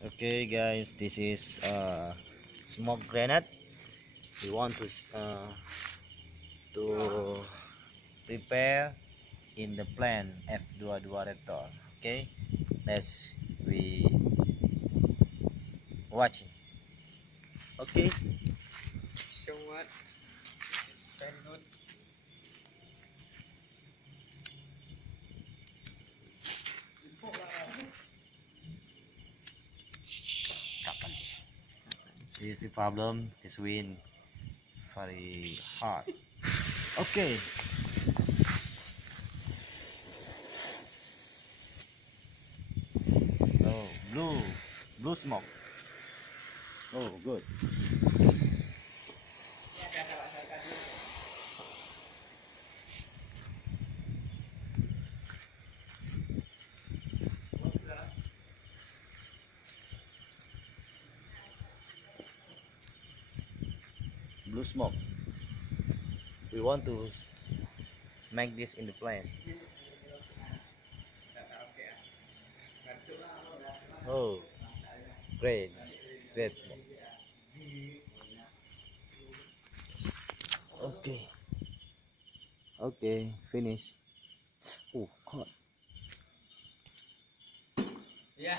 Okay guys, this is smoke grenade. We want to prepare in the plan F22 Raptor. Okay, let's we watching. Okay, So what? It's very good. this is the problem. This wind very hard. Okay. Oh, blue smoke. Oh, good. Blue smoke. We want to make this in the plan. Oh, great, great smoke. Okay, okay, finish. Oh, hot. Yeah.